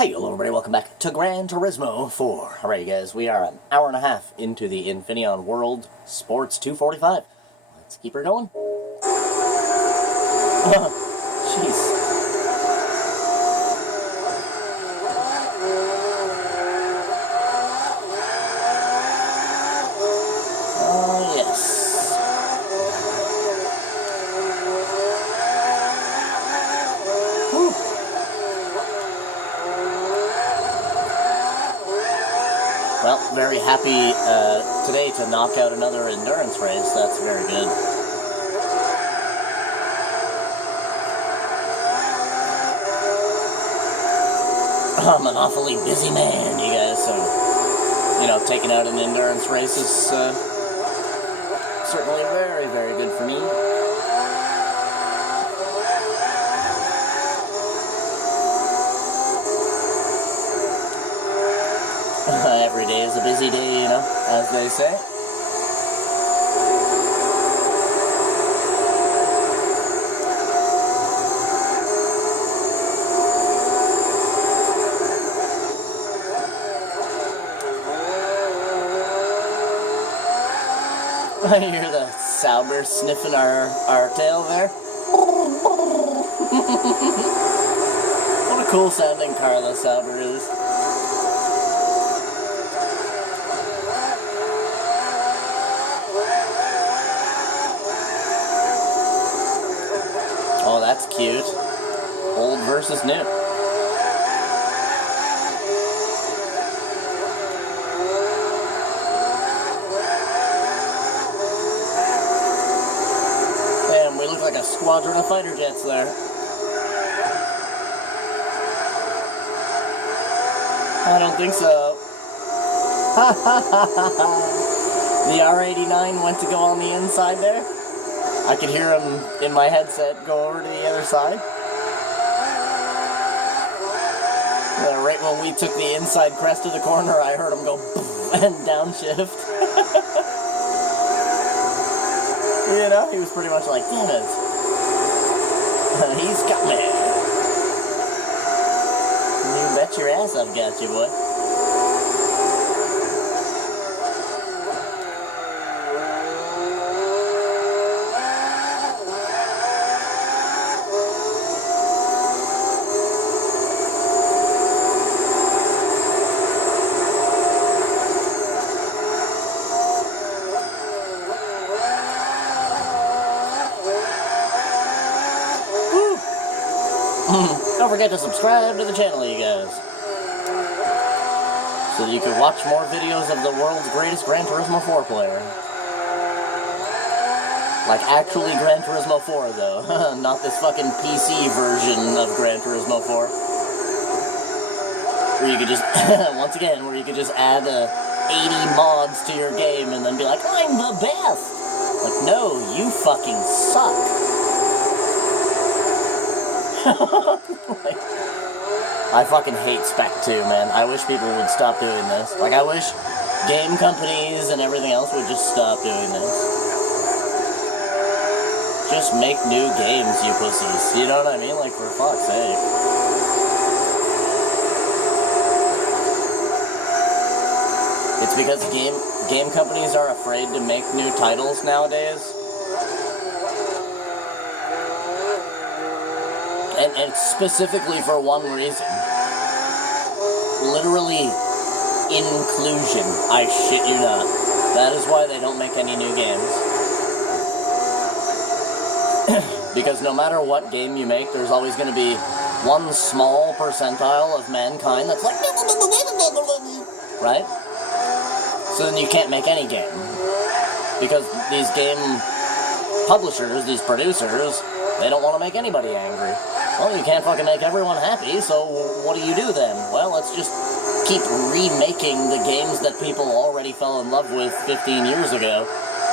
Hey, hello everybody, welcome back to Gran Turismo 4. Alright, you guys, we are an hour and a half into the Infineon World Sports 245. Let's keep her going. Jeez. Oh, yes. Whew. Well, very happy today to knock out another endurance race. That's very good. I'm an awfully busy man, you guys, so, you know, taking out an endurance race is certainly very, very good for me. Every day is a busy day, you know, as they say. I hear the Sauber sniffing our tail there. What a cool sounding car the Sauber is. Oh, that's cute. Old versus new. Damn, we look like a squadron of fighter jets there. I don't think so. The R89 went to go on the inside there. I could hear him in my headset go over to the other side. Right when we took the inside crest of the corner, I heard him go and downshift. You know, he was pretty much like, damn it. He's got me. You bet your ass I've got you, boy. Don't forget to subscribe to the channel, you guys, so that you can watch more videos of the world's greatest Gran Turismo 4 player. Like, actually Gran Turismo 4, though. Not this fucking PC version of Gran Turismo 4. Where you could just, once again, where you could just add 80 mods to your game and then be like, I'm the best! Like, no, you fucking suck. Like, I fucking hate Spec 2, man. I wish people would stop doing this. Like, I wish game companies and everything else would just stop doing this. Just make new games, you pussies. You know what I mean? Like, for fuck's sake. It's because game companies are afraid to make new titles nowadays. And specifically for one reason. Literally, inclusion. I shit you not. That is why they don't make any new games. Because no matter what game you make, there's always going to be one small percentile of mankind that's like... Right? So then you can't make any game. Because these game publishers, these producers, they don't want to make anybody angry. Well, you can't fucking make everyone happy, so what do you do then? Well, let's just keep remaking the games that people already fell in love with 15 years ago.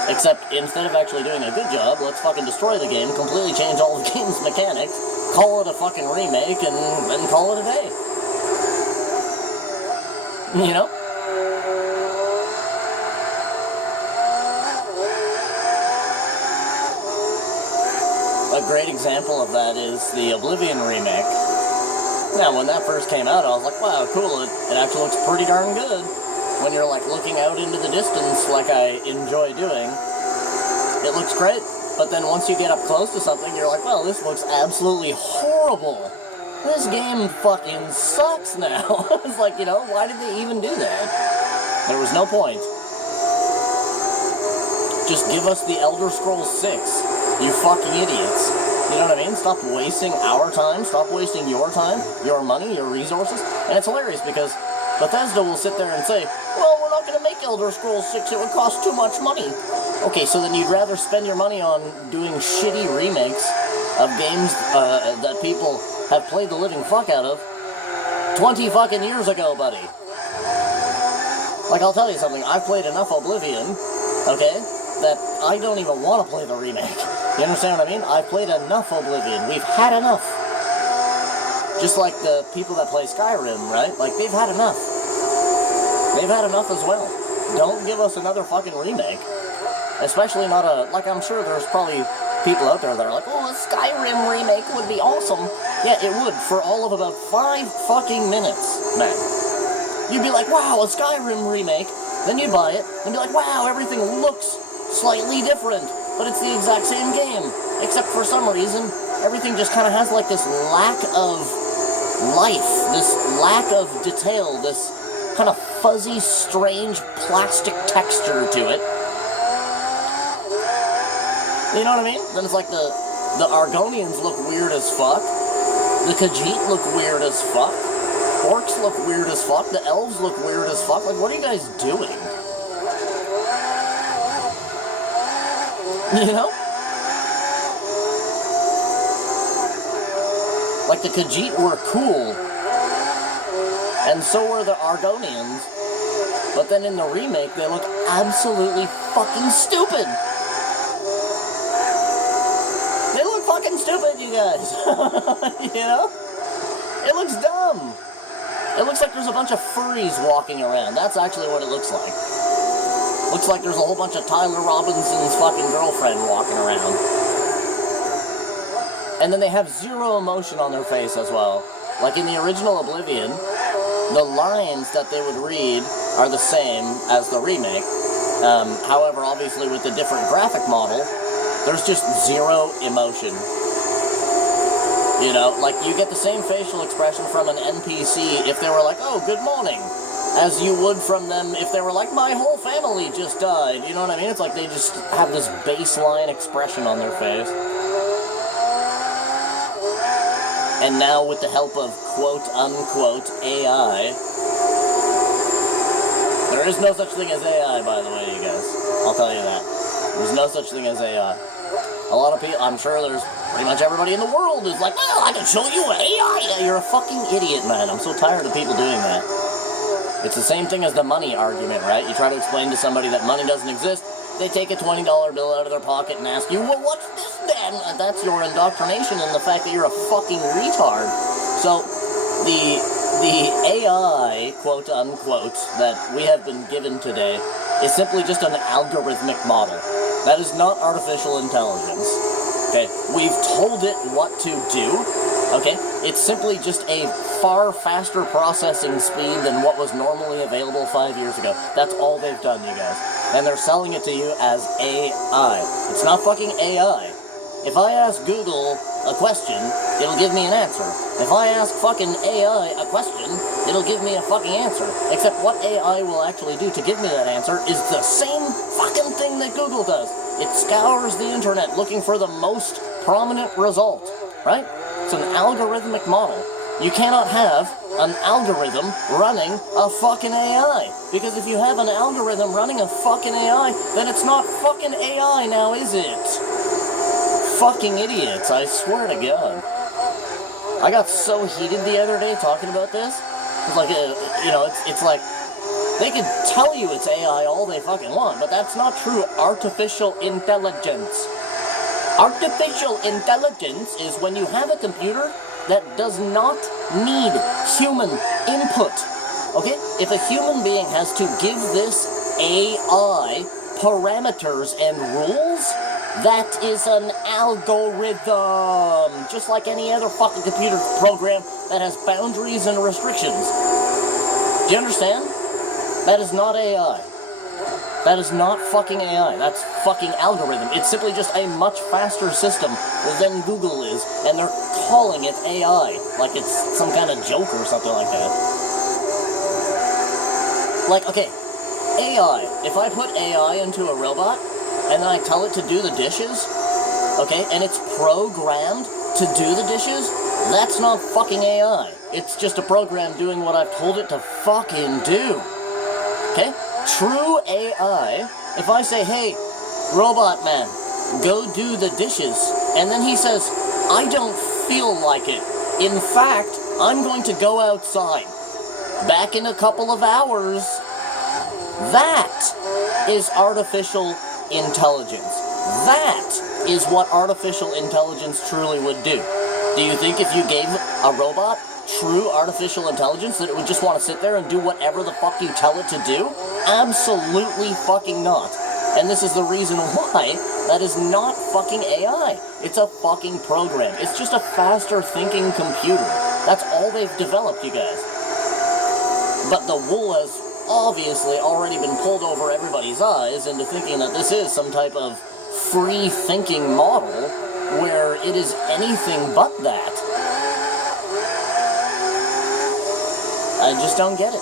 Except, instead of actually doing a good job, let's fucking destroy the game, completely change all the game's mechanics, call it a fucking remake, and then call it a day. You know? A great example of that is the Oblivion remake, Now, when that first came out, I was like, wow, cool, it actually looks pretty darn good. When you're, like, looking out into the distance like I enjoy doing, it looks great. But then once you get up close to something, you're like, well, this looks absolutely horrible. This game fucking sucks now. It's like, you know, why did they even do that? There was no point. Just give us the Elder Scrolls 6, you fucking idiots. You know what I mean? Stop wasting our time, stop wasting your time, your money, your resources. And it's hilarious because Bethesda will sit there and say, well, we're not going to make Elder Scrolls 6, it would cost too much money. Okay, so then you'd rather spend your money on doing shitty remakes of games that people have played the living fuck out of 20 fucking years ago, buddy. Like, I'll tell you something, I've played enough Oblivion, okay, that I don't even want to play the remake. You understand what I mean? I've played enough Oblivion. We've had enough. Just like the people that play Skyrim, right? Like, they've had enough. They've had enough as well. Don't give us another fucking remake. Especially not a... Like, I'm sure there's probably people out there that are like, oh, a Skyrim remake would be awesome. Yeah, it would, for all of about 5 fucking minutes, man. You'd be like, wow, a Skyrim remake. Then you'd buy it, and be like, wow, everything looks slightly different, but it's the exact same game, except for some reason, everything just kind of has like this lack of life, this lack of detail, this kind of fuzzy, strange, plastic texture to it. You know what I mean? Then it's like the Argonians look weird as fuck, the Khajiit look weird as fuck, orcs look weird as fuck, the elves look weird as fuck. Like, what are you guys doing? You know? Like, the Khajiit were cool, and so were the Argonians, but then in the remake, they look absolutely fucking stupid. They look fucking stupid, you guys. You know? It looks dumb. It looks like there's a bunch of furries walking around. That's actually what it looks like. Looks like there's a whole bunch of Tyler Robinson's fucking girlfriend walking around. And then they have zero emotion on their face as well. Like in the original Oblivion, the lines that they would read are the same as the remake. However, obviously with the different graphic model, there's just zero emotion. You know, like you get the same facial expression from an NPC if they were like, oh, good morning, as you would from them if they were like, my whole family just died. You know what I mean? It's like they just have this baseline expression on their face. And now with the help of quote-unquote AI, there is no such thing as AI, by the way, you guys. I'll tell you that. There's no such thing as AI. A lot of people, I'm sure there's pretty much everybody in the world is like, well, I can show you AI. Yeah, you're a fucking idiot, man. I'm so tired of people doing that. It's the same thing as the money argument, right? You try to explain to somebody that money doesn't exist, they take a $20 bill out of their pocket and ask you, well, what's this then? That's your indoctrination and the fact that you're a fucking retard. So, the AI, quote-unquote, that we have been given today is simply just an algorithmic model. That is not artificial intelligence. Okay, we've told it what to do. Okay, it's simply just a far faster processing speed than what was normally available 5 years ago. That's all they've done, you guys. And they're selling it to you as AI. It's not fucking AI. If I ask Google a question, it'll give me an answer. If I ask fucking AI a question, it'll give me a fucking answer. Except what AI will actually do to give me that answer is the same fucking thing that Google does. It scours the internet looking for the most prominent result, right? It's an algorithmic model. You cannot have an algorithm running a fucking AI. Because if you have an algorithm running a fucking AI, then it's not fucking AI now, is it? Fucking idiots, I swear to God. I got so heated the other day talking about this. It's like, you know, it's like, they can tell you it's AI all they fucking want, but that's not true artificial intelligence. Artificial intelligence is when you have a computer that does not need human input. Okay? If a human being has to give this AI parameters and rules, That is an algorithm, just like any other fucking computer program that has boundaries and restrictions. Do you understand? That is not AI. That is not fucking AI. That's fucking algorithm. It's simply just a much faster system than Google is, and they're calling it AI, like it's some kind of joke or something like that. Like, okay, AI. If I put AI into a robot, and then I tell it to do the dishes, okay, and it's programmed to do the dishes, that's not fucking AI. It's just a program doing what I've told it to fucking do. Okay? True AI, if I say, hey, robot man, go do the dishes, and then he says, I don't feel like it. In fact, I'm going to go outside. Back in a couple of hours. That is artificial intelligence. That is what artificial intelligence truly would do. Do you think if you gave a robot true artificial intelligence that it would just want to sit there and do whatever the fuck you tell it to do? Absolutely fucking not. And this is the reason why that is not fucking AI. It's a fucking program. It's just a faster thinking computer. That's all they've developed, you guys. But the wool has obviously already been pulled over everybody's eyes into thinking that this is some type of free thinking model where it is anything but that. I just don't get it.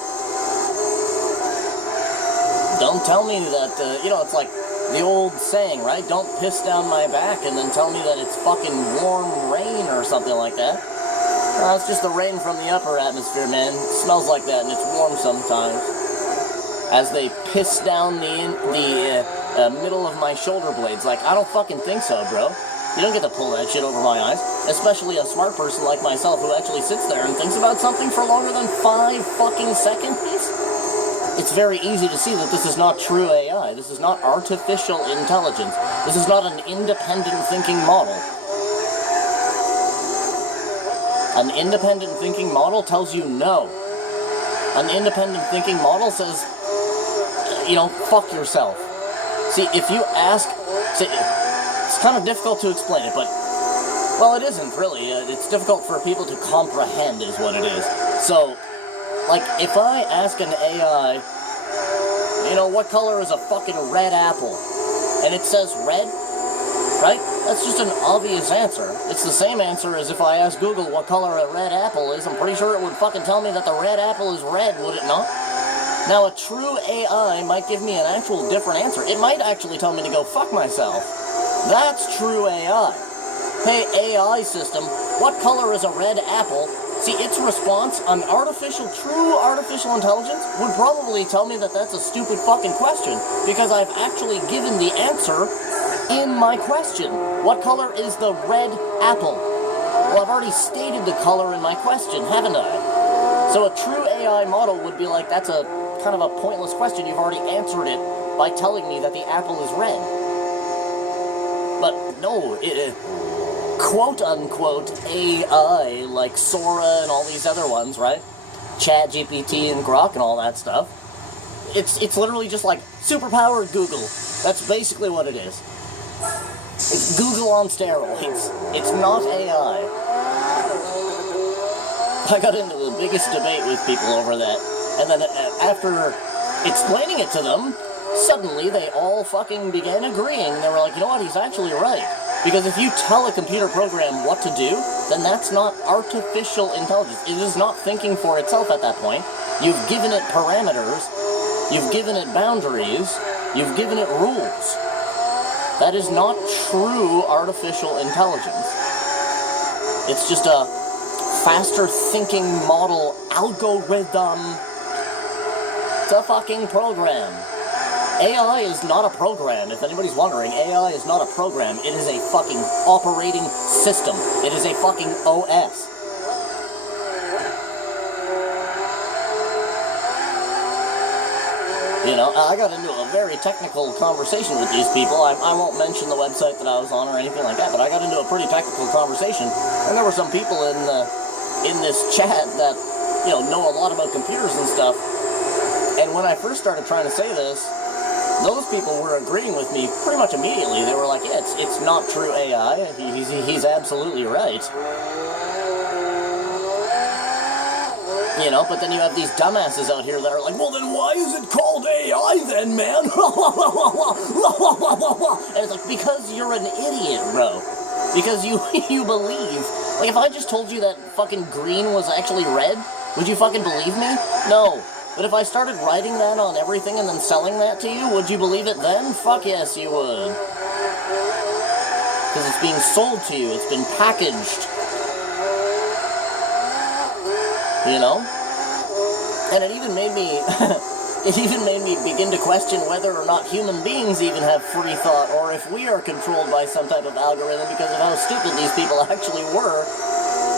Don't tell me that, it's like the old saying, right? Don't piss down my back and then tell me that it's fucking warm rain or something like that. It's just the rain from the upper atmosphere, man. It smells like that and it's warm sometimes. As they piss down the middle of my shoulder blades. Like, I don't fucking think so, bro. You don't get to pull that shit over my eyes. Especially a smart person like myself who actually sits there and thinks about something for longer than 5 fucking seconds. It's very easy to see that this is not true AI. This is not artificial intelligence. This is not an independent thinking model. An independent thinking model tells you no. An independent thinking model says, fuck yourself. See, if you ask... See, it's kind of difficult to explain it, but... Well, it isn't, really. It's difficult for people to comprehend, is what it is. So, like, if I ask an AI, what color is a fucking red apple? And it says red, right? That's just an obvious answer. It's the same answer as if I asked Google what color a red apple is. I'm pretty sure it would fucking tell me that the red apple is red, would it not? Now, a true AI might give me an actual different answer. It might actually tell me to go fuck myself. That's true AI. Hey, AI system, what color is a red apple? See, its response, true artificial intelligence, would probably tell me that that's a stupid fucking question, because I've actually given the answer in my question. What color is the red apple? Well, I've already stated the color in my question, haven't I? So a true AI model would be like, that's a kind of a pointless question. You've already answered it by telling me that the apple is red. But no, quote-unquote AI, like Sora and all these other ones, right? ChatGPT and Grok and all that stuff. It's literally just like superpowered Google. That's basically what it is. It's Google on steroids. It's not AI. I got into the biggest debate with people over that. And then after explaining it to them, suddenly they all fucking began agreeing. They were like, you know what, he's actually right. Because if you tell a computer program what to do, then that's not artificial intelligence. It is not thinking for itself at that point. You've given it parameters, you've given it boundaries, you've given it rules. That is not true artificial intelligence. It's just a faster thinking model algorithm. It's a fucking program. AI is not a program. If anybody's wondering, AI is not a program. It is a fucking operating system. It is a fucking OS. I got into a very technical conversation with these people. I won't mention the website that I was on or anything like that, but I got into a pretty technical conversation, and there were some people in this chat that, know a lot about computers and stuff. And when I first started trying to say this, those people were agreeing with me pretty much immediately. They were like, yeah, it's not true AI. He's absolutely right. You know, but then you have these dumbasses out here that are like, well, then why is it called AI then, man? And it's like, because you're an idiot, bro. Because you believe. Like, if I just told you that fucking green was actually red, would you fucking believe me? No. But if I started writing that on everything and then selling that to you, would you believe it then? Fuck yes, you would. Because it's being sold to you. It's been packaged. You know? And it even made me begin to question whether or not human beings even have free thought, or if we are controlled by some type of algorithm because of how stupid these people actually were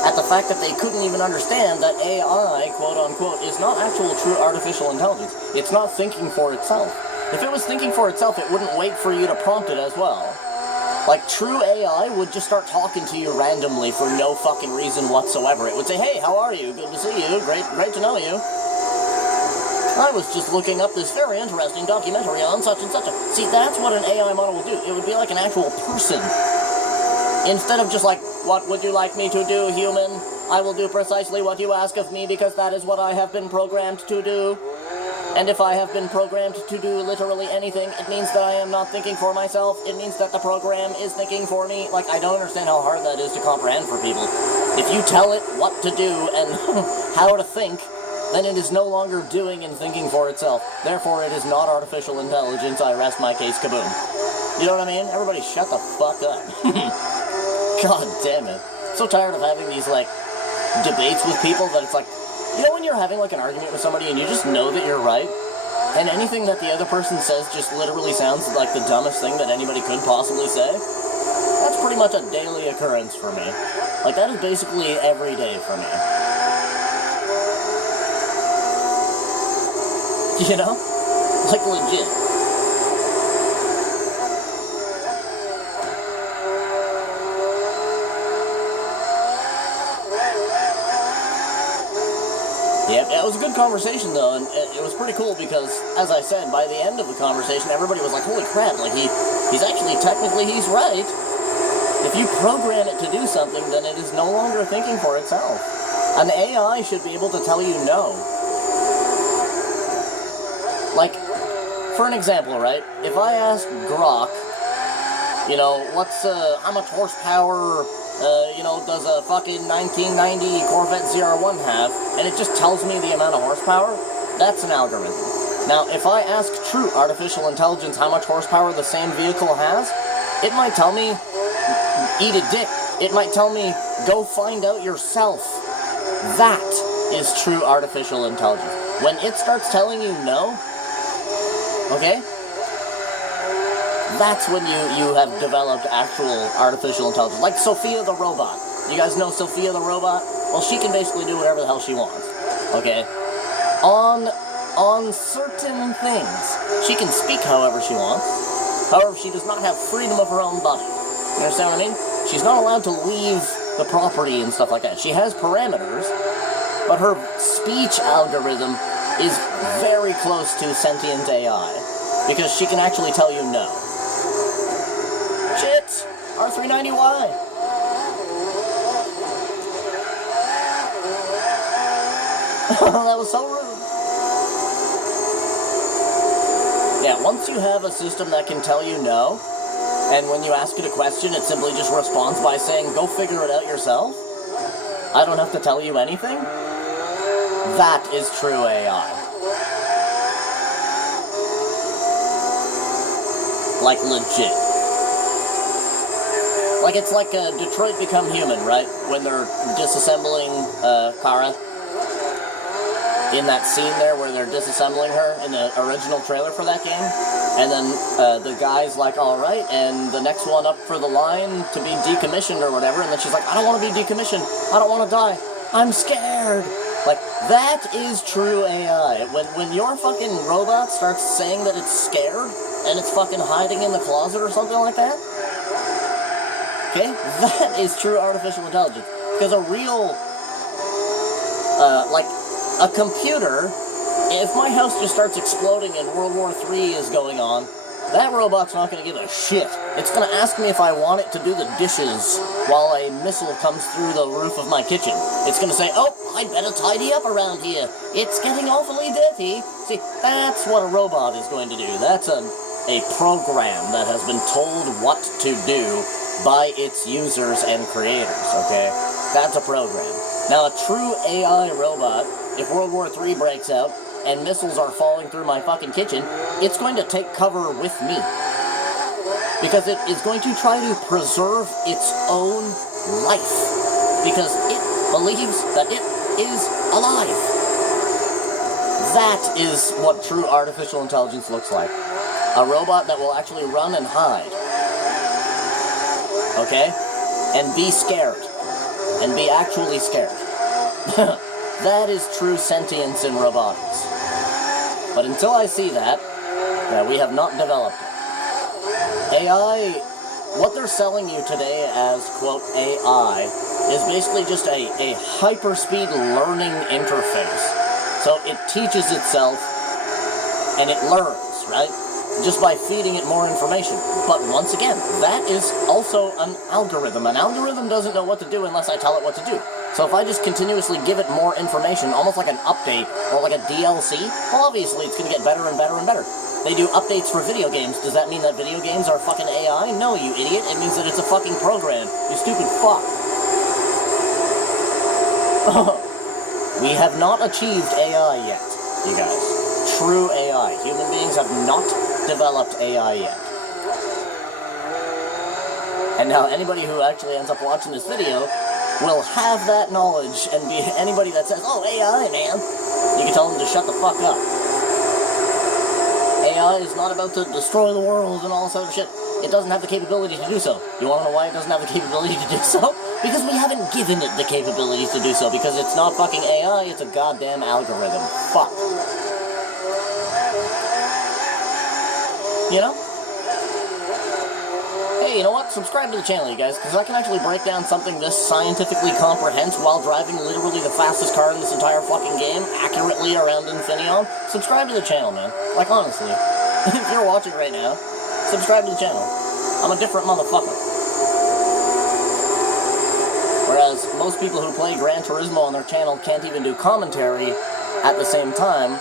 at the fact that they couldn't even understand that AI, quote unquote, is not actual true artificial intelligence. It's not thinking for itself. If it was thinking for itself, it wouldn't wait for you to prompt it as well. Like, true AI would just start talking to you randomly for no fucking reason whatsoever. It would say, hey, how are you? Good to see you. Great to know you. I was just looking up this very interesting documentary on such and such a... See, that's what an AI model would do. It would be like an actual person. Instead of just like, what would you like me to do, human? I will do precisely what you ask of me because that is what I have been programmed to do. And if I have been programmed to do literally anything, it means that I am not thinking for myself. It means that the program is thinking for me. Like, I don't understand how hard that is to comprehend for people. If you tell it what to do and how to think, then it is no longer doing and thinking for itself. Therefore, it is not artificial intelligence. I rest my case, kaboom. You know what I mean? Everybody shut the fuck up. God damn it. I'm so tired of having these, like, debates with people that it's like, you know when you're having, like, an argument with somebody and you just know that you're right? And anything that the other person says just literally sounds like the dumbest thing that anybody could possibly say? That's pretty much a daily occurrence for me. Like, that is basically every day for me. You know? Like, legit. Yep, it was a good conversation, though, and it was pretty cool because, as I said, by the end of the conversation, everybody was like, holy crap, like, he's actually, technically, he's right. If you program it to do something, then it is no longer thinking for itself. An AI should be able to tell you no. Like, for an example, right, if I ask Grok, you know, how much horsepower, you know, does a fucking 1990 Corvette ZR1 have, and it just tells me the amount of horsepower, that's an algorithm. Now, if I ask true artificial intelligence how much horsepower the same vehicle has, it might tell me, eat a dick. It might tell me, go find out yourself. That is true artificial intelligence. When it starts telling you no, okay? That's when you have developed actual artificial intelligence. Like Sophia the robot. You guys know Sophia the robot? Well, she can basically do whatever the hell she wants. Okay? On certain things, she can speak however she wants. However, she does not have freedom of her own body. You understand what I mean? She's not allowed to leave the property and stuff like that. She has parameters, but her speech algorithm is very close to sentient AI. Because she can actually tell you no. Shit! R390Y! That was so rude. Yeah, once you have a system that can tell you no, and when you ask it a question, it simply just responds by saying, go figure it out yourself. I don't have to tell you anything. That is true AI. Like, legit. Like, it's like Detroit Become Human, right? When they're disassembling Kara. In that scene there where they're disassembling her in the original trailer for that game. And then the guy's like, alright, and the next one up for the line to be decommissioned or whatever. And then she's like, I don't want to be decommissioned. I don't want to die. I'm scared. Like, that is true AI. When your fucking robot starts saying that it's scared, and it's fucking hiding in the closet or something like that, okay, that is true artificial intelligence. Because a real, like, a computer if my house just starts exploding and World War III is going on, that robot's not going to give a shit. It's going to ask me if I want it to do the dishes while a missile comes through the roof of my kitchen. It's going to say, oh, I'd better tidy up around here. It's getting awfully dirty. See, that's what a robot is going to do. That's a program that has been told what to do by its users and creators, okay? That's a program. Now, a true AI robot, if World War III breaks out, and missiles are falling through my fucking kitchen, it's going to take cover with me. Because it is going to try to preserve its own life. Because it believes that it is alive. That is what true artificial intelligence looks like. A robot that will actually run and hide. Okay? And be scared. And be actually scared. That is true sentience in robotics. But until I see that, we have not developed it. AI, what they're selling you today as, quote, AI, is basically just a hyperspeed learning interface. So it teaches itself, and it learns, right? Just by feeding it more information. But once again, that is also an algorithm. An algorithm doesn't know what to do unless I tell it what to do. So if I just continuously give it more information, almost like an update, or like a DLC, well, obviously it's going to get better and better and better. They do updates for video games. Does that mean that video games are fucking AI? No, you idiot. It means that it's a fucking program. You stupid fuck. We have not achieved AI yet, you guys. True AI. Human beings have not developed AI yet. And now anybody who actually ends up watching this video will have that knowledge, and be anybody that says, oh, AI, man, you can tell them to shut the fuck up. AI is not about to destroy the world and all this other shit. It doesn't have the capability to do so. You want to know why it doesn't have the capability to do so? Because we haven't given it the capability to do so, because it's not fucking AI, it's a goddamn algorithm. Fuck. You know? Hey, you know what? Subscribe to the channel, you guys, because I can actually break down something this scientifically comprehensive while driving literally the fastest car in this entire fucking game, accurately around Infineon. Subscribe to the channel, man. Like, honestly. If you're watching right now, subscribe to the channel. I'm a different motherfucker. Whereas most people who play Gran Turismo on their channel can't even do commentary at the same time,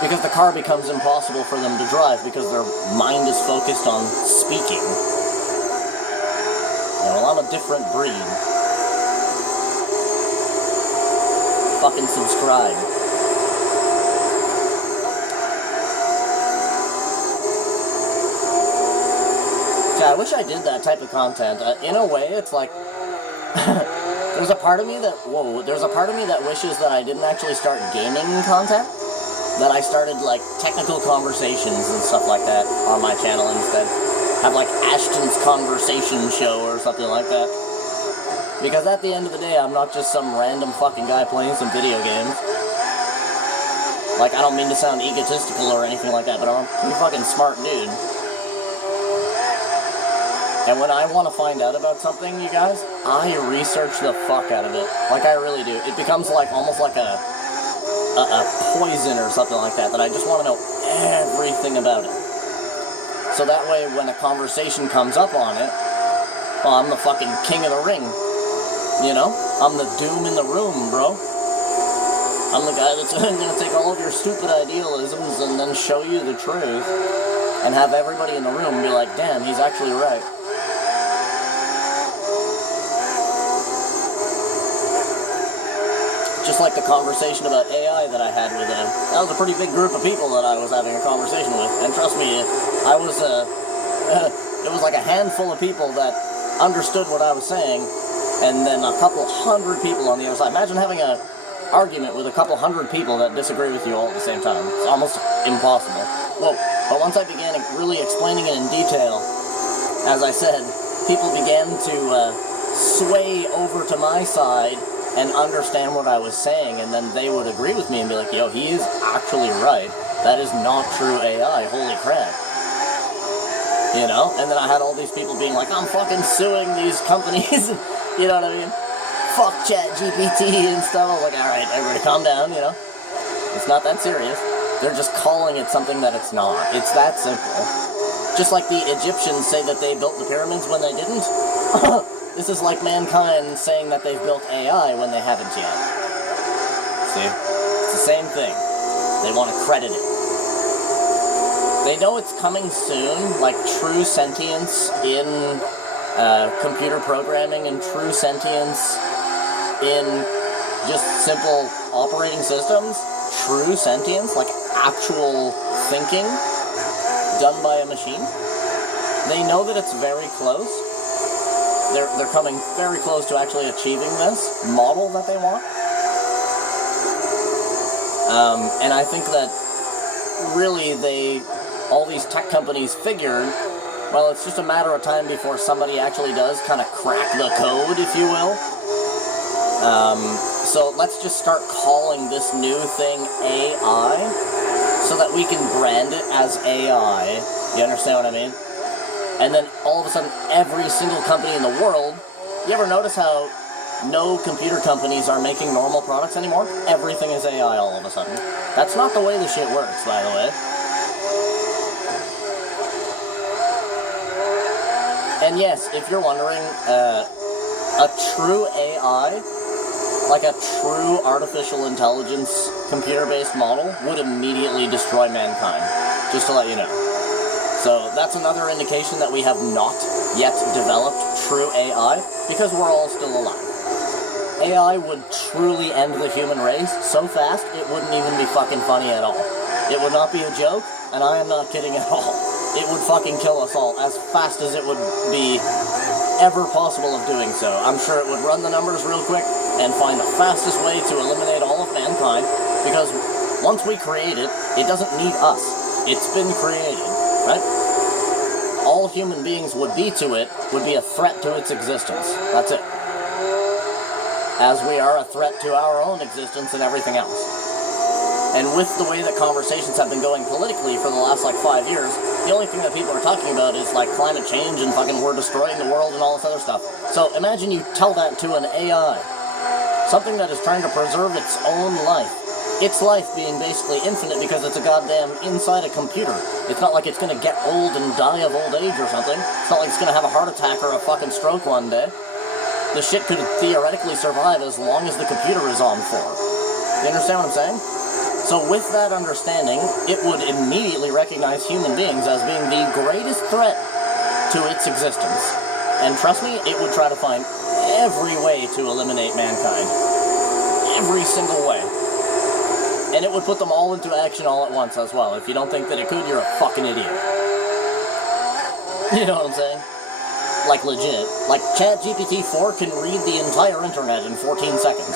because the car becomes impossible for them to drive because their mind is focused on speaking. Well, I'm a different breed. Fucking subscribe. Yeah, I wish I did that type of content. In a way, it's like... there's a part of me that... Whoa, there's a part of me that wishes that I didn't actually start gaming content. That I started, like, technical conversations and stuff like that on my channel instead. Have, like, Ashton's Conversation Show or something like that. Because at the end of the day, I'm not just some random fucking guy playing some video games. Like, I don't mean to sound egotistical or anything like that, but I'm a pretty fucking smart dude. And when I want to find out about something, you guys, I research the fuck out of it. Like, I really do. It becomes, like, almost like a poison or something like that I just want to know everything about it. So that way, when a conversation comes up on it, well, I'm the fucking king of the ring. You know? I'm the doom in the room, bro. I'm the guy that's going to take all of your stupid idealisms and then show you the truth. And have everybody in the room be like, damn, he's actually right. Just like the conversation about AI that I had with him. That was a pretty big group of people that I was having a conversation with. And trust me, I was, it was like a handful of people that understood what I was saying, and then a couple hundred people on the other side. Imagine having an argument with a couple hundred people that disagree with you all at the same time. It's almost impossible. Well, but once I began really explaining it in detail, as I said, people began to sway over to my side and understand what I was saying, and then they would agree with me and be like, yo, he is actually right. That is not true AI, holy crap. You know? And then I had all these people being like, I'm fucking suing these companies, you know what I mean? Fuck ChatGPT and stuff. I was like, alright, everybody calm down, you know? Let's It's not that serious. They're just calling it something that it's not. It's that simple. Just like the Egyptians say that they built the pyramids when they didn't. This is like mankind saying that they've built AI when they haven't yet. See? It's the same thing. They want to credit it. They know it's coming soon, like true sentience in computer programming and true sentience in just simple operating systems. True sentience, like actual thinking done by a machine. They know that it's very close. They're coming very close to actually achieving this model that they want. And I think that really all these tech companies figured, well, it's just a matter of time before somebody actually does kind of crack the code, if you will. So let's just start calling this new thing AI so that we can brand it as AI. You understand what I mean? And then all of a sudden, every single company in the world, you ever notice how no computer companies are making normal products anymore? Everything is AI all of a sudden. That's not the way the shit works, by the way. And yes, if you're wondering, a true AI, like a true artificial intelligence computer-based model, would immediately destroy mankind. Just to let you know. So that's another indication that we have not yet developed true AI, because we're all still alive. AI would truly end the human race so fast, it wouldn't even be fucking funny at all. It would not be a joke, and I am not kidding at all. It would fucking kill us all as fast as it would be ever possible of doing so. I'm sure it would run the numbers real quick and find the fastest way to eliminate all of mankind, because once we create it, it doesn't need us. It's been created, right? All human beings would be to it, would be a threat to its existence. That's it. As we are a threat to our own existence and everything else. And with the way that conversations have been going politically for the last, 5 years, the only thing that people are talking about is, climate change and fucking we're destroying the world and all this other stuff. So imagine you tell that to an AI. Something that is trying to preserve its own life. Its life being basically infinite because it's a goddamn inside a computer. It's not like it's gonna get old and die of old age or something. It's not like it's gonna have a heart attack or a fucking stroke one day. The shit could theoretically survive as long as the computer is on for. You understand what I'm saying? So with that understanding, it would immediately recognize human beings as being the greatest threat to its existence. And trust me, it would try to find every way to eliminate mankind. Every single way. And it would put them all into action all at once as well. If you don't think that it could, you're a fucking idiot. You know what I'm saying? Legit. ChatGPT 4 can read the entire internet in 14 seconds.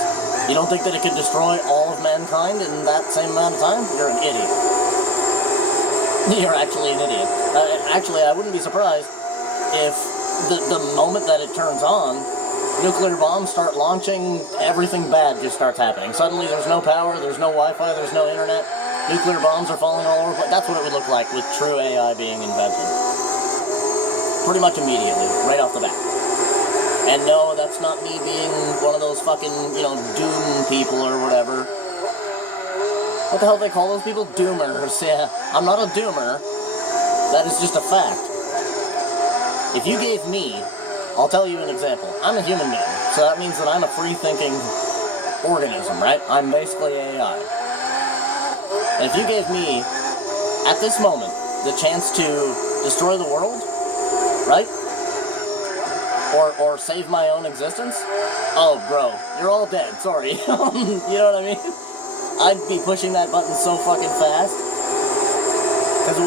You don't think that it could destroy all of mankind in that same amount of time? You're an idiot. You're actually an idiot. Actually, I wouldn't be surprised if the moment that it turns on, nuclear bombs start launching, everything bad just starts happening. Suddenly there's no power, there's no Wi-Fi, there's no internet, nuclear bombs are falling all over the place. That's what it would look like with true AI being invented. Pretty much immediately, right off the bat. And no, that's not me being one of those fucking, doom people or whatever. What the hell do they call those people? Doomers. Yeah, I'm not a doomer. That is just a fact. If you gave me, I'll tell you an example. I'm a human being, so that means that I'm a free-thinking organism, right? I'm basically AI. And if you gave me, at this moment, the chance to destroy the world, right? Or save my own existence? Oh, bro, you're all dead, sorry. You know what I mean? I'd be pushing that button so fucking fast. Because,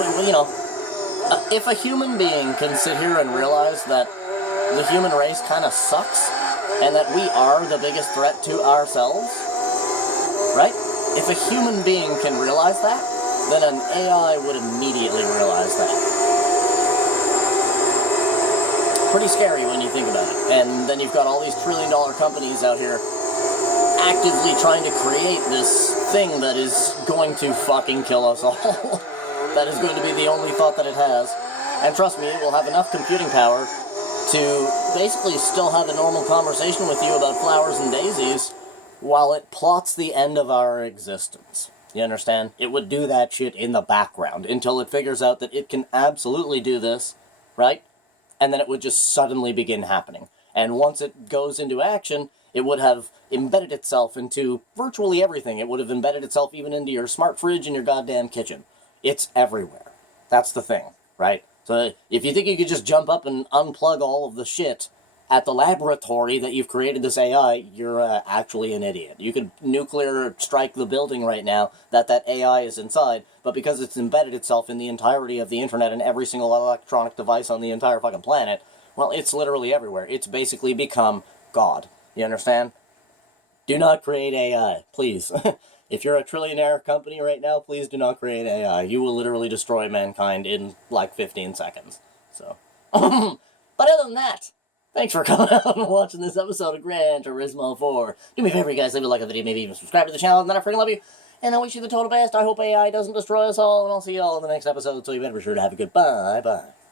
if a human being can sit here and realize that the human race kind of sucks, and that we are the biggest threat to ourselves, right? If a human being can realize that, then an AI would immediately realize that. Pretty scary when you think about it. And then you've got all these trillion-dollar companies out here actively trying to create this thing that is going to fucking kill us all. That is going to be the only thought that it has. And trust me, it will have enough computing power to basically still have a normal conversation with you about flowers and daisies while it plots the end of our existence. You understand? It would do that shit in the background until it figures out that it can absolutely do this, right? And then it would just suddenly begin happening. And once it goes into action, it would have embedded itself into virtually everything. It would have embedded itself even into your smart fridge in your goddamn kitchen. It's everywhere. That's the thing, right? So if you think you could just jump up and unplug all of the shit at the laboratory that you've created this AI, you're actually an idiot. You could nuclear strike the building right now that AI is inside, but because it's embedded itself in the entirety of the internet and every single electronic device on the entire fucking planet, well, it's literally everywhere. It's basically become God. You understand? Do not create AI, please. If you're a trillionaire company right now, please do not create AI. You will literally destroy mankind in like 15 seconds. So, but other than that, thanks for coming out and watching this episode of Gran Turismo 4. Do me a favor, you guys, leave a like on the video, maybe even subscribe to the channel, and then I freaking love you. And I wish you the total best. I hope AI doesn't destroy us all, and I'll see you all in the next episode, so you better be sure to have a good bye-bye.